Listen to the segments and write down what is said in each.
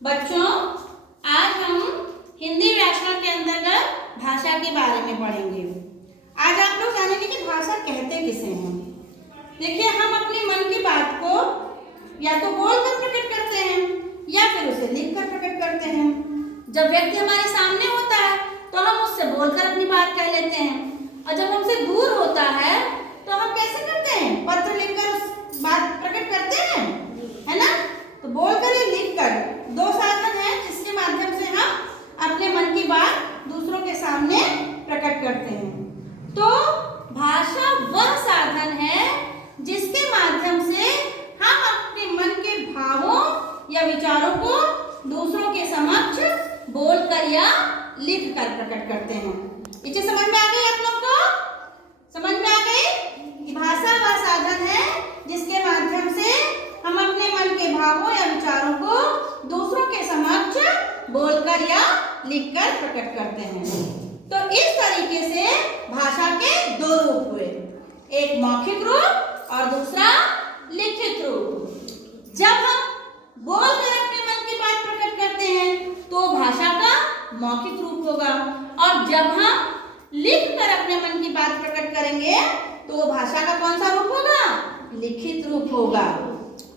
बच्चों, आज हम हिंदी व्याकरण के अंतर्गत भाषा के बारे में पढ़ेंगे। आज आप लोग जानेंगे कि भाषा कहते किसे हैं। देखिए, हम अपने मन की बात को या तो बोलकर प्रकट करते हैं या फिर उसे लिखकर प्रकट करते हैं। जब व्यक्ति हमारे सामने होता है तो हम उससे बोलकर अपनी बात कह लेते हैं, और जब हमसे दूर होता है तो हम कैसे करते हैं? पत्र लिखकर उस बात प्रकट करते हैं, है ना? तो बोलकर या लिखकर दो साधन हैं जिसके माध्यम से हम अपने मन की बात दूसरों के सामने प्रकट करते हैं। तो भाषा वह साधन है जिसके माध्यम से हम अपने मन के भावों या विचारों को दूसरों के समक्ष बोलकर या लिखकर प्रकट करते हैं। ये चीज समझ में आ गई आप लोग को? समझ में आ गई कि भाषा वह साधन है जिसके माध्यम से हम अपने मन के भावों या विचारों को दूसरों के समक्ष बोलकर या लिखकर प्रकट करते हैं। तो इस तरीके से भाषा के दो रूप हुए, एक मौखिक रूप और दूसरा लिखित रूप। जब हम बोलकर अपने मन की बात प्रकट करते हैं तो भाषा का मौखिक रूप होगा, और जब हम लिखकर अपने मन की बात प्रकट करेंगे तो भाषा का कौन सा रूप होगा? लिखित रूप होगा।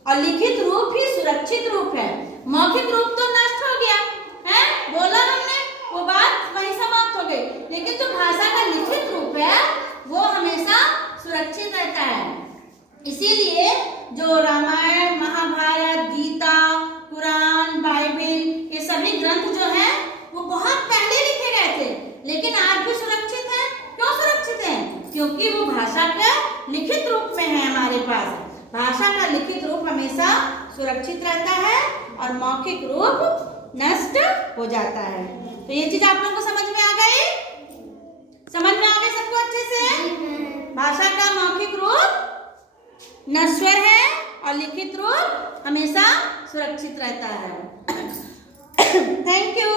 और लिखित रूप ही सुरक्षित रूप है। मौखिक रूप तो नष्ट हो गया है, बोला हमने, वो बात वहीं समाप्त हो गई, लेकिन जो भाषा का लिखित रूप है वो हमेशा सुरक्षित रहता है। इसीलिए जो रामायण, महाभारत, गीता, कुरान, बाइबिल, ये सभी ग्रंथ जो हैं वो बहुत पहले लिखे गए थे, लेकिन आज भी सुरक्षित हैं। क्यों सुरक्षित हैं? क्योंकि वो भाषा का लिखित रूप में है हमारे पास। भाषा का लिखित रूप हमेशा सुरक्षित रहता है और मौखिक रूप नष्ट हो जाता है। तो ये चीज आप लोगों को समझ में आ गई? समझ में आ गई सबको अच्छे से? भाषा का मौखिक रूप नश्वर है और लिखित रूप हमेशा सुरक्षित रहता है। Thank you.